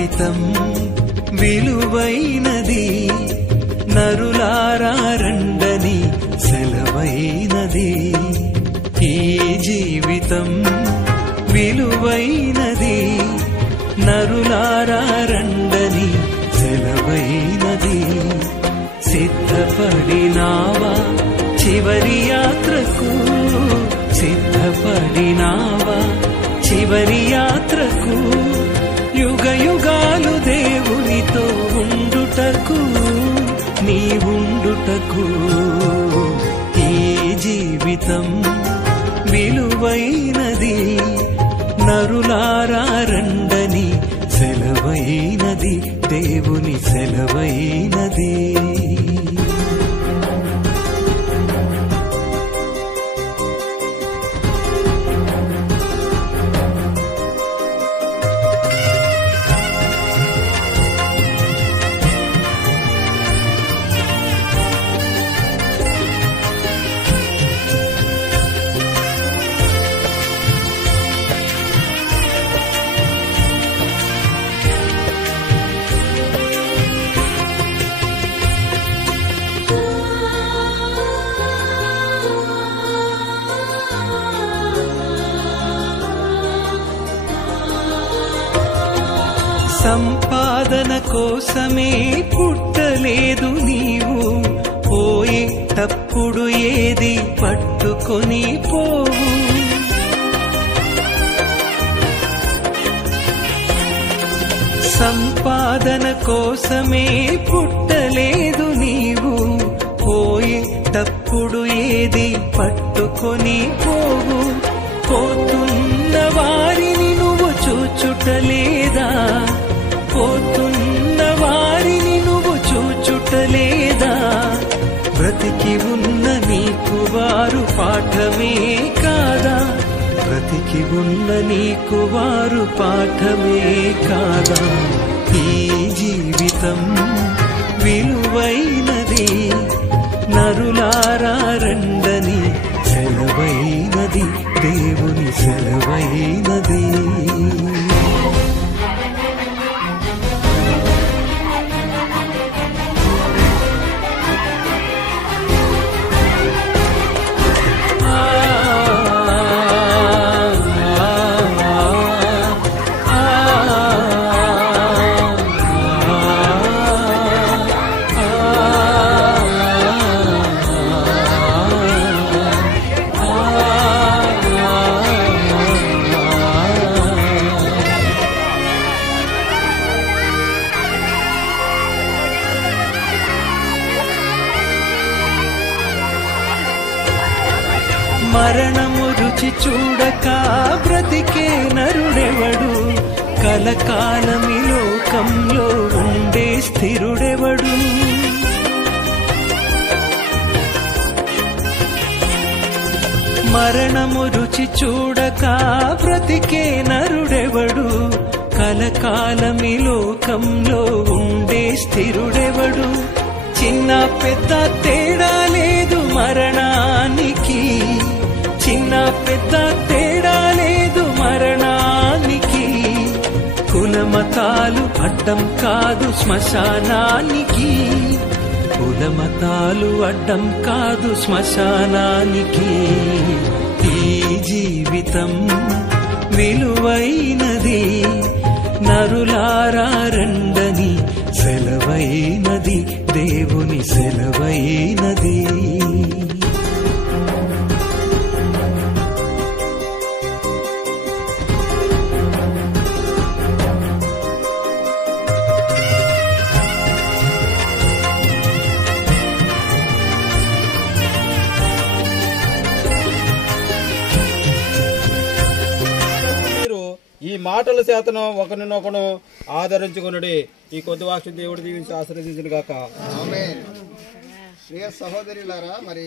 జీవితం విలువైనది, నరులారా రండని సెలవైనది. ఈ జీవితం విలువైనది, నరులారా రండని సెలవైనది. సిద్ధపడినావా చివరి యాత్రకు, సిద్ధపడినావా చివరి యాత్రకు, యుగ యుగాలు దేవునితో ఉండుటకు, నీవుండుటకు. ఈ జీవితం విలువైనది, నరులారా రండని సెలవైనది, దేవుని సెలవైనది. సంపాదన కోసమే పుట్టలేదు నీవు, పోయేటప్పుడు ఏది పట్టుకొని పోవు. సంపాదన కోసమే పుట్టలేదు నీవు, పోయేటప్పుడు ఏది పట్టుకొని పోవు. పోతున్న వారిని నువ్వు చూచుటలేదా, పోతున్న వారిని నువ్వు చూచుటలేదా. బ్రతికి ఉన్న నీకు వారు పాఠమే కాదా, బ్రతికి ఉన్న నీకు వారు పాఠమే కాదా. ఈ జీవితం విలువైనది, నరులారా రండని సెలవైనది, దేవుని సెలవైనది. మరణము రుచి చూడక బ్రతికే నరుడెవడు, కలకాలమి లోకంలో ఉండే స్థిరుడెవడు. మరణము రుచి చూడక బ్రతికే నరుడెవడు, కలకాలమి లోకంలో ఉండే స్థిరుడెవడు. చిన్న పెద్ద తేడా లేదు మరణానికి, చిన్న పెద్ద తేడా లేదు మరణానికి. కులమతాలు అడ్డం కాదు శ్మశానానికి, కులమతాలు అడ్డం కాదు శ్మశానానికి. ఈ జీవితం విలువైనది, నరులారా రండని సెలవైనది, దేవుని సెలవైనది. ఈ మాటల చేతను ఒకరినొకను ఆదరించుకునుడి. ఈ కొద్ది వాక్యం దేవుడు దీవించి ఆశీర్వదించును గాక. ఆమేన్. ప్రియ సహోదరులారా, మరి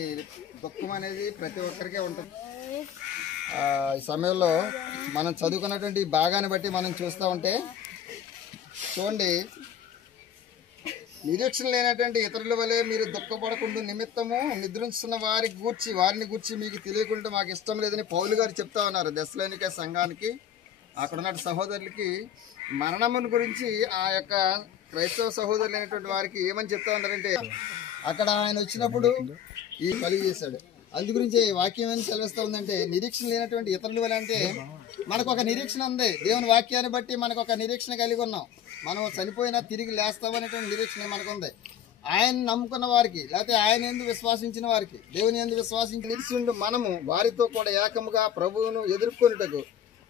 దుఃఖం అనేది ప్రతి ఒక్కరికే ఉంటుంది. ఈ సమయంలో మనం చదువుకున్నటువంటి భాగాన్ని బట్టి మనం చూస్తూ ఉంటే చూడండి, నిరీక్షణ లేనటువంటి ఇతరుల వలె మీరు దుఃఖపడకుండా నిమిత్తము నిద్రించున్న వారిని గూర్చి మీకు తెలియకుండా మాకు ఇష్టం లేదని పౌలు గారు చెప్తా ఉన్నారు దెస్సలోనికే సంఘానికి. అక్కడ ఉన్న సహోదరులకి మరణమును గురించి ఆ యొక్క క్రైస్తవ సహోదరులు అయినటువంటి వారికి ఏమని చెప్తా ఉన్నారంటే, అక్కడ ఆయన వచ్చినప్పుడు ఈ కలుగు చేశాడు. అందు గురించి వాక్యం ఏమని సెలవిస్తూ ఉందంటే, నిరీక్షణ లేనటువంటి ఇతరులు వల్ల అంటే మనకు ఒక నిరీక్షణ ఉంది. దేవుని వాక్యాన్ని బట్టి మనకు ఒక నిరీక్షణ కలిగి ఉన్నాం. మనం చనిపోయినా తిరిగి లేస్తామనేటువంటి నిరీక్షణ మనకు ఉంది. ఆయన నమ్ముకున్న వారికి, లేకపోతే ఆయన యందు విశ్వాసించిన వారికి, దేవుని యందు విశ్వాసించి నిలిచిండు మనము వారితో కూడా ఏకముగా ప్రభువును ఎదుర్కొనుటకు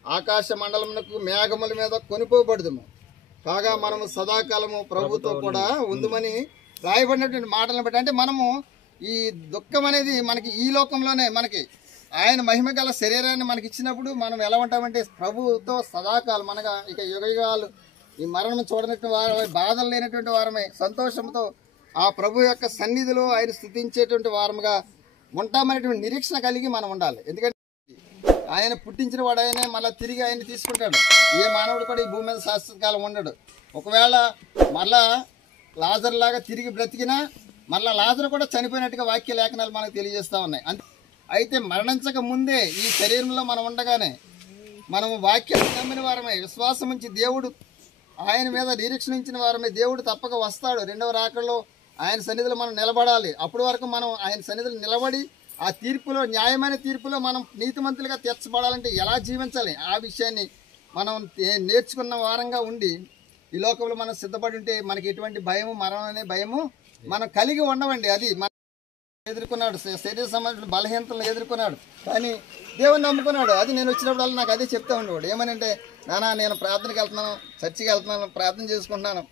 ఆకాశ మండలమునకు మేఘముల మీద కొనిపోబడదుము. కాగా మనము సదాకాలము ప్రభుతో కూడా ఉందమని రాయబడినటువంటి మాటలను బట్టి, అంటే మనము ఈ దుఃఖం అనేది మనకి ఈ లోకంలోనే మనకి ఆయన మహిమ గల శరీరాన్ని మనకి ఇచ్చినప్పుడు మనం ఎలా ఉంటామంటే ప్రభుతో సదాకాలం అనగా ఇక యుగయుగాలు ఈ మరణం చూడనటువంటి వారమై, బాధలు లేనటువంటి వారమై, సంతోషంతో ఆ ప్రభు యొక్క సన్నిధిలో ఆయన స్తుతించేటువంటి వారముగా ఉంటామనేటువంటి నిరీక్షణ కలిగి మనం ఉండాలి. ఎందుకంటే ఆయన పుట్టించిన వాడు ఆయనే, మళ్ళీ తిరిగి ఆయన తీసుకుంటాడు. ఏ మానవుడు కూడా ఈ భూమి మీద శాశ్వతకాలం ఉండడు. ఒకవేళ మళ్ళా లాజర్ లాగా తిరిగి బ్రతికినా మళ్ళీ లాజరు కూడా చనిపోయినట్టుగా వాక్య లేఖనాలు మనకు తెలియజేస్తూ ఉన్నాయి. అయితే మరణించక ముందే ఈ శరీరంలో మనం ఉండగానే మనము వాక్యాన్ని నమ్మిన వారమై, విశ్వాసం ఉంచి దేవుడు ఆయన మీద నిరీక్షణ ఉంచిన వారమై, దేవుడు తప్పక వస్తాడు. రెండవ రాకడలో ఆయన సన్నిధిలో మనం నిలబడాలి. అప్పటి వరకు మనం ఆయన సన్నిధిలో నిలబడి ఆ తీర్పులో, న్యాయమైన తీర్పులో మనం నీతిమంతులుగా తీర్చబడాలంటే ఎలా జీవించాలి ఆ విషయాన్ని మనం నేర్చుకున్న వారంగా ఉండి ఈ లోకంలో మనం సిద్ధపడి ఉంటే మనకి ఎటువంటి భయము, మరణం అనే భయము మనం కలిగి ఉండవండి. అది మన ఎదుర్కొన్నాడు, శరీర సంబంధించిన బలహీనతలను ఎదుర్కొన్నాడు, కానీ దేవుని నమ్ముకున్నాడు. అది నేను వచ్చినప్పుడల్లా నాకు అదే చెప్తా ఉండేవాడు. ఏమనంటే, నాన్న నేను ప్రార్థనకి వెళ్తున్నాను, చర్చికి వెళ్తున్నాను, ప్రార్థన చేసుకుంటున్నాను,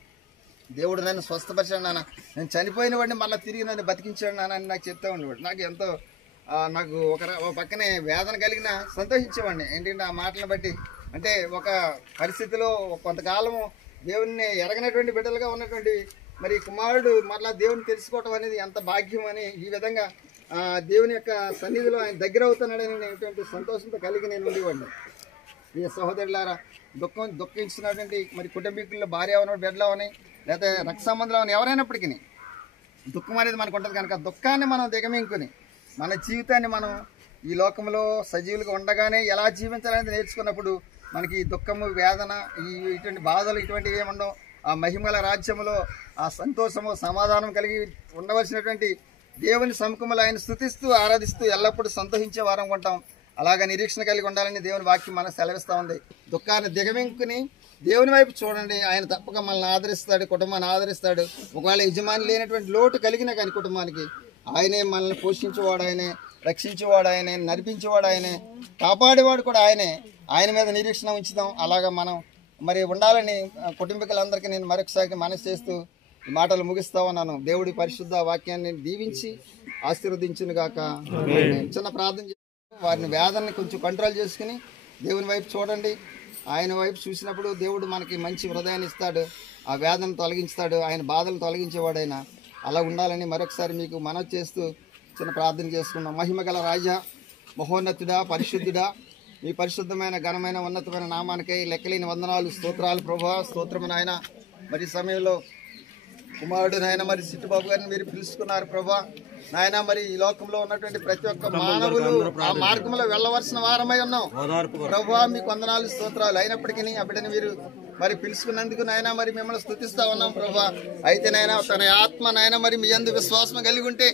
దేవుడు నన్ను స్వస్థపరిచాడు నాన్న, నేను చనిపోయిన వాడిని మళ్ళీ తిరిగి నన్ను బతికించాడు నాన్న అని నాకు చెప్తా ఉండేవాడు. నాకు ఎంతో నాకు ఒక పక్కనే వేదన కలిగిన సంతోషించేవాడిని. ఏంటంటే ఆ మాటలను బట్టి, అంటే ఒక పరిస్థితిలో కొంతకాలము దేవుణ్ణి ఎరగనటువంటి బిడ్డలుగా ఉన్నటువంటి మరి కుమారుడు మరలా దేవుని తెలుసుకోవటం అనేది ఎంత భాగ్యం అని ఈ విధంగా దేవుని యొక్క సన్నిధిలో ఆయన దగ్గర అవుతున్నాడని సంతోషంతో కలిగి నేను ఉండేవాడిని. ఈ సహోదరులారా, దుఃఖించినటువంటి మరి కుటుంబీకుల్లో భార్య అవని, బిడ్డలు అవని, లేకపోతే రక్త సంబంధాలు అవని, ఎవరైనప్పటికీ దుఃఖం అనేది మనకు ఉంటుంది కనుక దుఃఖాన్ని మనం దిగమింగుకుని మన జీవితాన్ని మనం ఈ లోకంలో సజీవులుగా ఉండగానే ఎలా జీవించాలనేది నేర్చుకున్నప్పుడు మనకి దుఃఖము, వేదన, ఇటువంటి బాధలు ఇటువంటివి ఏముండవు. ఆ మహిమల రాజ్యములో ఆ సంతోషము, సమాధానం కలిగి ఉండవలసినటువంటి దేవుని సముఖములో ఆయన స్తుతిస్తూ ఆరాధిస్తూ ఎల్లప్పుడూ సంతోషించే వారం ఉంటాం. అలాగా నిరీక్షణ కలిగి ఉండాలని దేవుని వాక్యం మనకు సెలవిస్తూ ఉంది. దుఃఖాన్ని దిగమింగుకుని దేవుని వైపు చూడండి. ఆయన తప్పక మనల్ని ఆదరిస్తాడు, కుటుంబాన్ని ఆదరిస్తాడు. ఒకవేళ యజమాని లేనటువంటి లోటు కలిగినా కానీ కుటుంబానికి ఆయనే మనల్ని పోషించేవాడు, ఆయనే రక్షించేవాడు, ఆయనే నడిపించేవాడు, ఆయనే కాపాడేవాడు కూడా ఆయనే. ఆయన మీద నిరీక్షణ ఉంచుదాం. అలాగా మనం మరి ఉండాలని కుటుంబీకులందరికీ నేను మరొకసారి మనసు చేస్తూ ఈ మాటలు ముగిస్తా ఉన్నాను. దేవుడి పరిశుద్ధ వాక్యాన్ని దీవించి ఆశీర్వదించును గాక. చిన్న ప్రార్థన చేసి వారిని వేదనని కొంచెం కంట్రోల్ చేసుకుని దేవుని వైపు చూడండి. ఆయన వైపు చూసినప్పుడు దేవుడు మనకి మంచి హృదయాన్ని ఇస్తాడు, ఆ వేదనను తొలగించుతాడు, ఆయన బాధలను తొలగించేవాడు ఆయన. అలా ఉండాలని మరొకసారి మీకు మనవి చేస్తూ చిన్న ప్రార్థన చేసుకున్నాం. మహిమగల రాజా, మహోన్నతుడా, పరిశుద్ధుడా, మీ పరిశుద్ధమైన ఘనమైన ఉన్నతమైన నామానికై లెక్కలేని వందనాలు, స్తోత్రాలు ప్రభువా. స్తోత్రము నాయన. మరి సమయంలో కుమారుడు నాయన మరి సిట్టుబాబు గారిని మీరు పిలుచుకున్నారు ప్రభా. నాయన మరి ఈ లోకంలో ఉన్నటువంటి ప్రతి ఒక్క మానవులు ఆ మార్గంలో వెళ్ళవలసిన వారమై ఉన్నాం ప్రభువా. మీకు వందనాలు, స్తోత్రాలు. అయినప్పటికీ ఆ బిడ్డని మీరు మరి పిలుచుకున్నందుకు నాయన మరి మిమ్మల్ని స్తుతిస్తా ఉన్నాం ప్రభా. అయితే నాయన తన ఆత్మ నాయన మరి మీ యందు విశ్వాసం కలిగి ఉంటే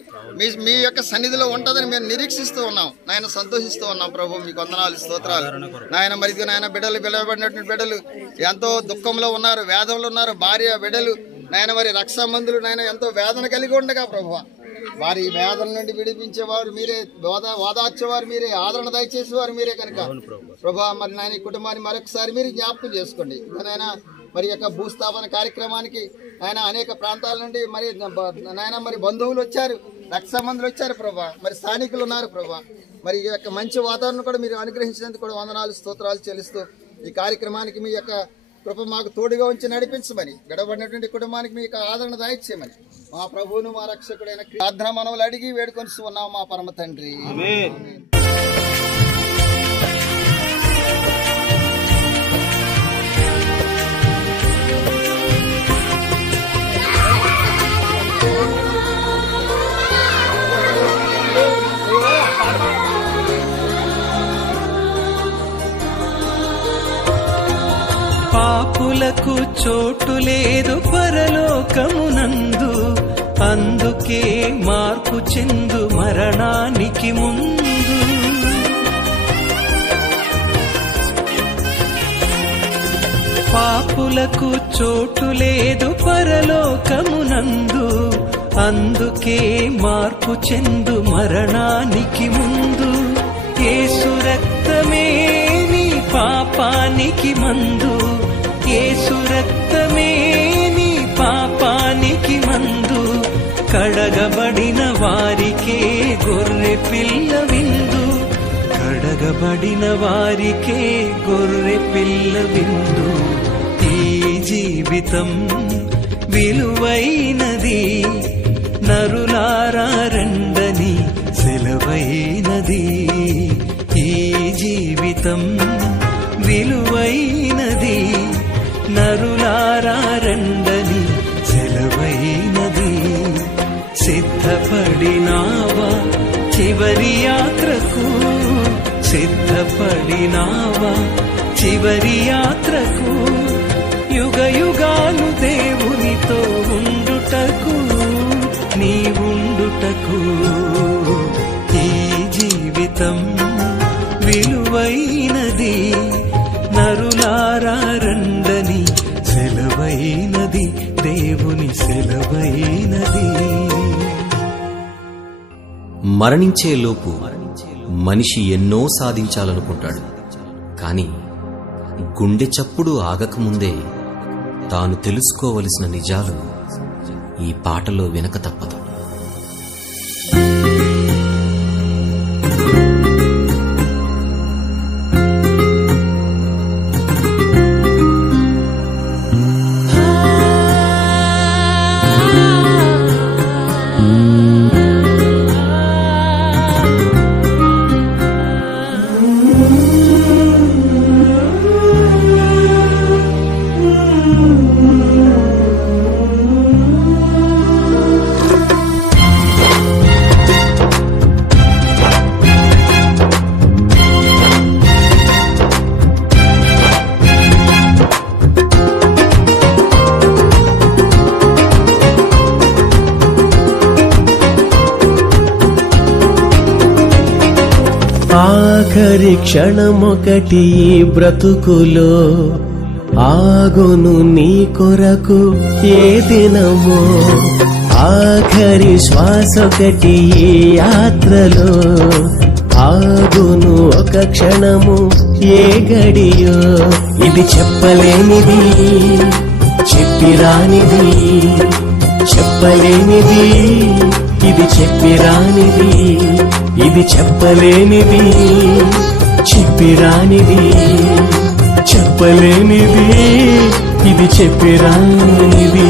మీ యొక్క సన్నిధిలో ఉంటుందని మేము నిరీక్షిస్తూ ఉన్నాం నాయన, సంతోషిస్తూ ఉన్నాం ప్రభు. మీకు వందనాలు, స్తోత్రాలు నాయన. మరి నాయన బిడ్డలు పిలవబడినటువంటి బిడ్డలు ఎంతో దుఃఖంలో ఉన్నారు, వేదంలో ఉన్నారు, భార్య బిడ్డలు నాయన మరి రక్ష సంబంధులు నాయన ఎంతో వేదన కలిగి ఉండగా ప్రభువా, వారి వేదన నుండి విడిపించేవారు మీరే, ఓదార్చేవారు మీరే, ఆదరణ దయచేసేవారు మీరే కనుక ప్రభా మరి నాయన కుటుంబాన్ని మరొకసారి మీరు జ్ఞాపకం చేసుకోండి నాయన. మరి యొక్క భూస్థాపన కార్యక్రమానికి ఆయన అనేక ప్రాంతాల నుండి మరి నాయన మరి బంధువులు వచ్చారు, రక్త సంబంధులు వచ్చారు ప్రభా, మరి స్థానికులు ఉన్నారు ప్రభా. మరి ఈ యొక్క మంచి వాతావరణం కూడా మీరు అనుగ్రహించినందుకు కూడా వందనాలు, స్తోత్రాలు చెల్లిస్తూ ఈ కార్యక్రమానికి మీ యొక్క కృప మాకు తోడుగా ఉంచి నడిపించమని, గడబడినటువంటి కుటుంబానికి మీ యొక్క ఆదరణ దయచేయమని మా ప్రభువును మా రక్షకుడైన ప్రార్థన మనవులు అడిగి వేడుకొని ఉన్నాం మా పరమ తండ్రి. పాపులకు చోటు లేదు పరలోకమునందు, అందుకే మార్పు చెందు మరణానికి ముందు. పాపులకు చోటు లేదు పరలోకమునందు, అందుకే మార్పు చెందు మరణానికి ముందు. యేసు రక్తమే నీ పాపానికి మందు, యేసు రక్తమే నీ పాపానికి మందు. కడగబడిన వారికే గొర్రె పిల్ల విందు, కడగబడిన వారికే గొర్రె పిల్ల విందు. ఈ జీవితం విలువైనది, నరులారా రండని సెలవైనది. ఈ జీవితం విలువైనది, నరులారా రండని సెలవైనది. సిద్ధపడినావా చివరి యాత్రకు, సిద్ధపడినావా చివరి యాత్రకు. యుగ యుగాలు దేవునితో ఉండుటకు, నీవుండుటకు. ఈ జీవితం విలువైనది, నరులారా రండని సెలవైనది, దేవుని సెలవైనది. మరణించే లోపు మనిషి ఎన్నో సాధించాలనుకుంటాడు. కాని గుండె చప్పుడు ఆగకముందే తాను తెలుసుకోవలసిన నిజాలు ఈ పాటలో వినక తప్పదు. ఆఖరి క్షణమొకటి బ్రతుకులో ఆగును నీ కొరకు ఏ దినమో, ఆఖరి శ్వాసొకటి ఈ యాత్రలో ఆగును ఒక క్షణము ఏ గడియో. ఇది చెప్పలేనిది, చెప్పిరానిది, చెప్పలేనిది, ఇది చెప్పిరానిది, ఇది చెప్పలేనిది, చెప్పిరానిది, చెప్పలేనిది, ఇది చెప్పిరానిది.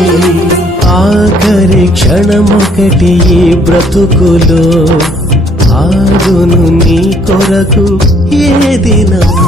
ఆఖరి క్షణమొకటి ఈ బ్రతుకులో ఆగును నీ కొరకు ఏ దినమో.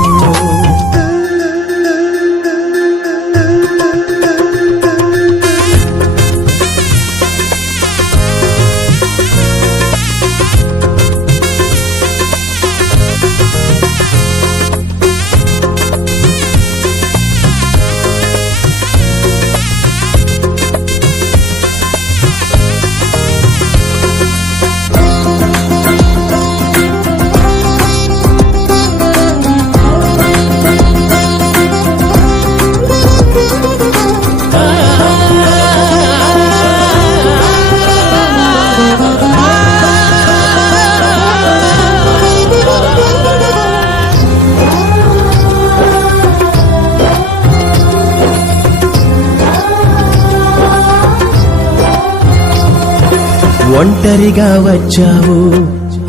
ఒంటరిగా వచ్చావు,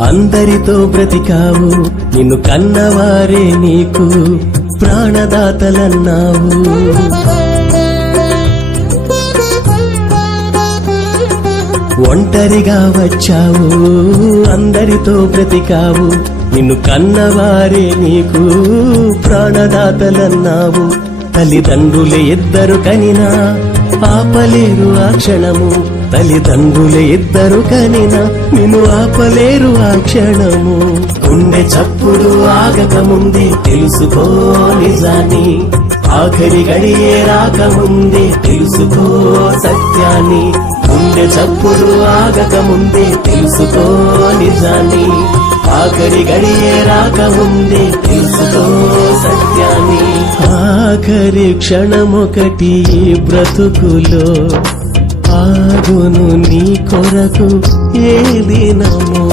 అందరితో బ్రతికావు, నిన్ను కన్నవారే నీకు ప్రాణదాతలన్నావు. ఒంటరిగా వచ్చావు, అందరితో బ్రతికావు, నిన్ను కన్నవారే నీకు ప్రాణదాతలన్నావు. తల్లిదండ్రులే ఇద్దరు కనినా ఆపలేరు ఆ క్షణము, తల్లిదండ్రులే ఇద్దరు కనినా నిన్ను ఆపలేరు ఆ క్షణము. గుండె చప్పుడు ఆగక ముందే తెలుసుకో నిజాన్ని, ఆఖరి గడియే రాకముందే తెలుసుకో సత్యాన్ని, గుండె చప్పుడు ఆగకముందే తెలుసుకో నిజాన్ని. ఆఖరి గడియే రాకముందే తెలుసుకో సత్యాన్ని. ఆఖరి క్షణమొకటి బ్రతుకులో ఆగును నీ కొరకు ఏ దినమో.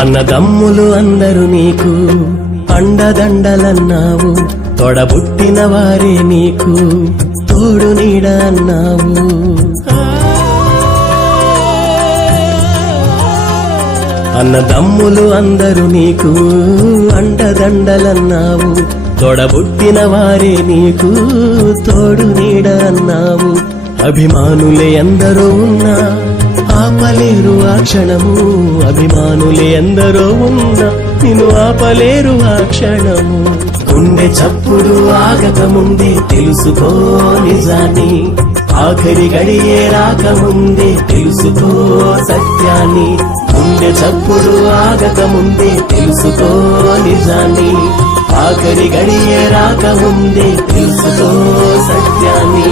అన్నదమ్ములు అందరూ నీకు అండదండలన్నావు, తొడబుట్టిన వారే నీకు తోడు నీడ అన్నావు. అన్నదమ్ములు అందరూ నీకు అండదండలన్నావు, తొడబుట్టిన వారే నీకు తోడు నీడ అన్నావు. అభిమానులే ఎందరో ఉన్నా ఆపలేరు ఆ క్షణము, అభిమానులే ఎందరో ఉన్నా నిన్ను ఆపలేరు ఆ క్షణము. గుండె చప్పుడు ఆగకముందే తెలుసుకో నిజాన్ని, ఆఖరి గడియే రాకముందే తెలుసుకో సత్యాన్ని. గుండె చప్పుడు ఆగకముందే తెలుసుకో నిజాన్ని, ఆఖరి గడియే రాకముందే తెలుసుకో సత్యాన్ని.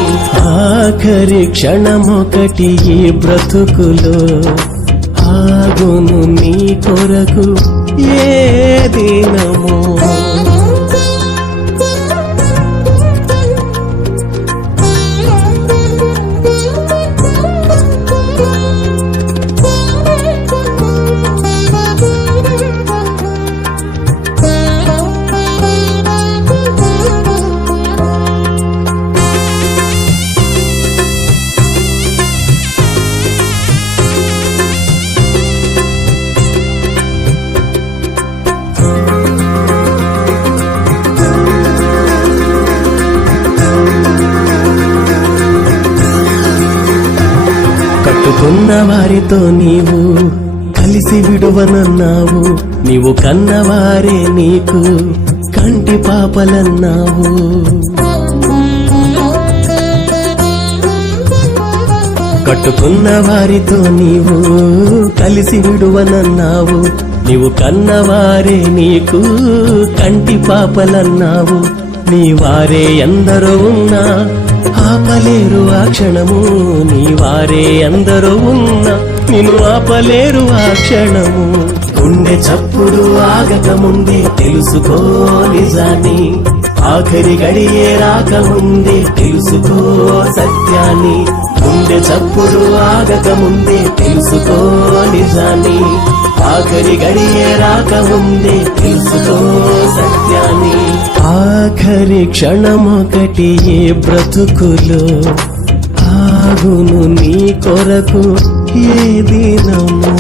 ఆఖరి క్షణమొకటి ఈ బ్రతుకులో ఆగును నీ కొరకు ఏ దినమో. కట్టుకున్న వారితో నీవు కలిసి విడువనన్నావు, నీవు కన్నవారే నీకు కంటి పాపలన్నావు. కట్టుకున్న వారితో నీవు కలిసి విడువనన్నావు, నీవు కన్నవారే నీకు కంటి పాపలన్నావు. నీ వారే ఎందరో ఉన్నా ఆపలేరు ఆ క్షణము, నీ వారే ఎందరో ఉన్నా నిన్ను ఆపలేరు ఆ క్షణము. గుండె చప్పుడు ఆగకముందే తెలుసుకో నిజాన్ని, ఆఖరి గడియే రాకముందే తెలుసుకో సత్యాన్ని. గుండె చప్పుడు ఆగకముందే తెలుసుకో నిజాన్ని, ఆఖరి గడియే రాకముందే తెలుసుకో సత్యాన్ని. ఆఖరి క్షణమొకటి ఏ బ్రతుకులో ఆగును నీ కొరకు ఏ దినమో.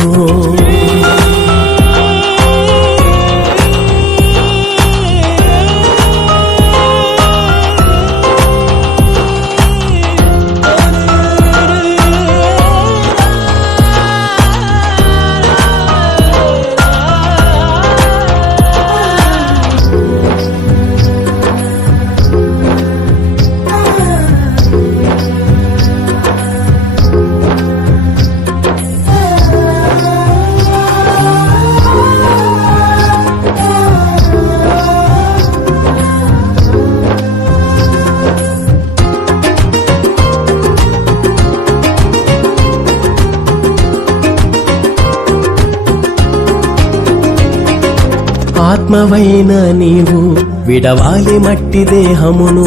ఆత్మవైన నీవు విడవాలి మట్టి దేహమును,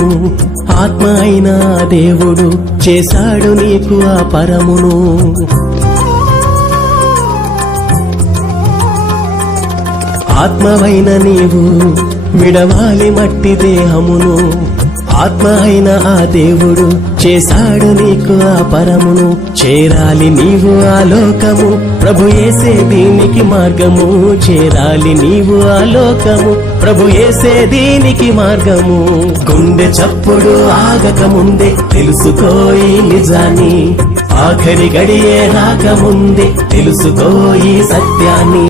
ఆత్మ అయిన దేవుడు చేశాడు నీకు ఆ పరమును. ఆత్మవైన నీవు విడవాలి మట్టి దేహమును, ఆత్మ అయిన ఆ దేవుడు చేశాడు నీకు ఆ పరమును. చేరాలి నీవు ఆ లోకము, ప్రభు యేసే దీనికి మార్గము. చేరాలి నీవు ఆ లోకము, ప్రభు యేసే దీనికి మార్గము. గుండె చప్పుడు ఆగక ముందే తెలుసుకో ఈ నిజాన్ని, ఆఖరి గడియే రాకముందే తెలుసుకో ఈ సత్యాన్ని.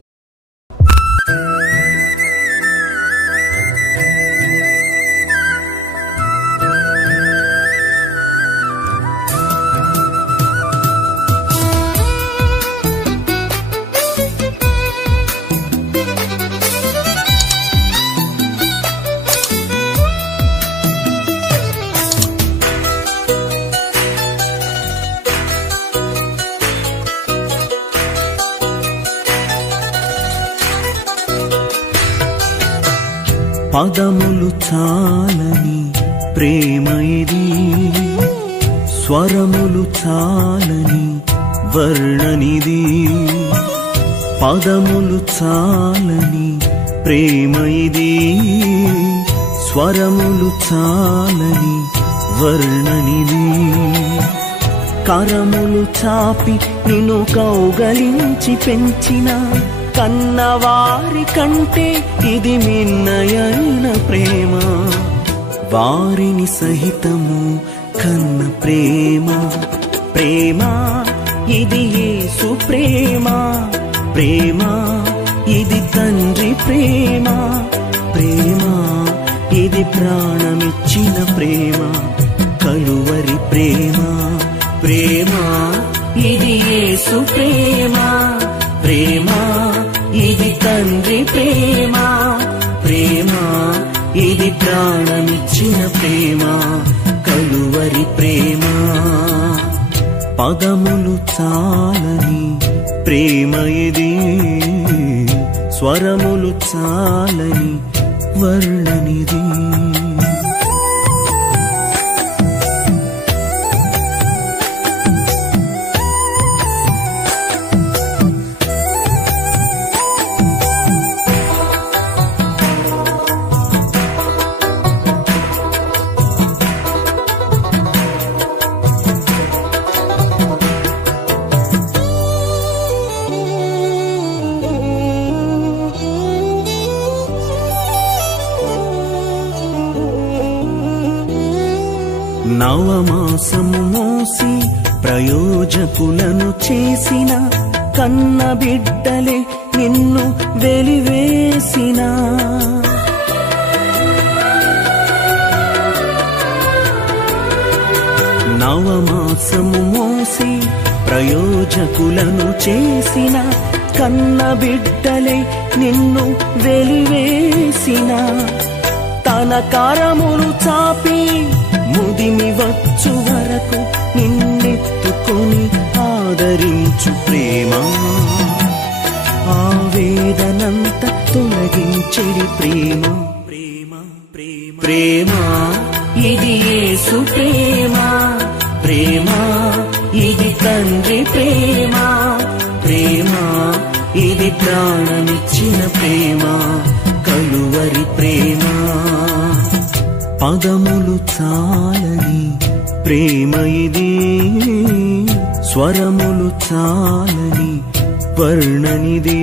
పదములు చాలని ప్రేమ ఇది, స్వరములు చాలని వర్ణనిది. పదములు చాలని ప్రేమ ఇది, స్వరములు చాలని వర్ణనిది. కరములు చాపి నిన్ను కౌగలించి పెంచిన కన్నవారి కంటే ఇది మిన్నయైన ప్రేమ. వారిని సహితము కన్న ప్రేమ. ప్రేమ ఇది యేసు ప్రేమ. ప్రేమ ఇది తండ్రి ప్రేమ. ప్రేమ ఇది ప్రాణమిచ్చిన ప్రేమ, కలువరి ప్రేమ. ప్రేమ ఇది యేసు ప్రేమ. ప్రేమ ఇది తండ్రి ప్రేమ. ప్రేమ ఇది ప్రాణమిచ్చిన ప్రేమ, కలువరి ప్రేమ. పదములు చాలని ప్రేమ ఇది, స్వరములు చాలని వర్ణనిది. నవమాసము మోసి ప్రయోజకులను చేసిన కన్న బిడ్డలే నిన్ను వెలివేసిన. నవమాసము మోసి ప్రయోజకులను చేసిన కన్న బిడ్డలే నిన్ను వెలివేసిన. తన కరములు చాపి ముదిమి వచ్చు వరకు నిన్నెత్తుకొని ఆదరించు ప్రేమ. ఆవేదనంత తొలగించెడి ప్రేమ. ప్రేమ ప్రేమ ప్రేమ ఇది యేసు ప్రేమ. ప్రేమ ఇది తండ్రి ప్రేమ. ప్రేమ ఇది ప్రాణమిచ్చిన ప్రేమ, కలువరి ప్రేమ. పదములు చాలని ప్రేమ ఇది, స్వరములు చాలని వర్ణనిది.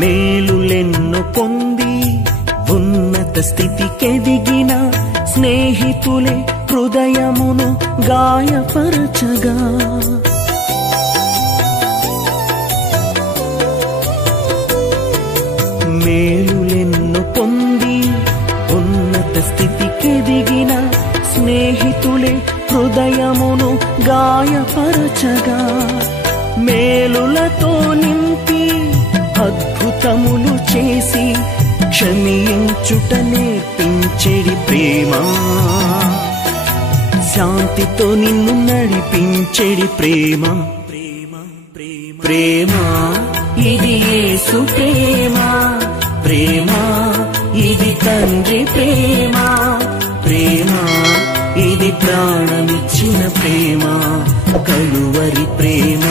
మేలులెన్నో పొంది ఉన్నత స్థితికెదిగిన స్నేహితులే హృదయమును గాయపరచగా. మేలులెన్నో పొంది ఉన్నత స్థితికెదిగిన స్నేహితులే హృదయమును గాయపరచగా. మేలులతో నింపి అద్భుతములు చేసి క్షమించుట నేర్పించెడి ప్రేమ, శాంతితో నిన్ను నడిపించెడి ప్రేమ. ప్రేమ ఇది యేసు ప్రేమ, ప్రేమ ఇది తండ్రి ప్రేమ, ప్రేమ ఇది ప్రాణమిచ్చిన ప్రేమ, కలువరి ప్రేమ.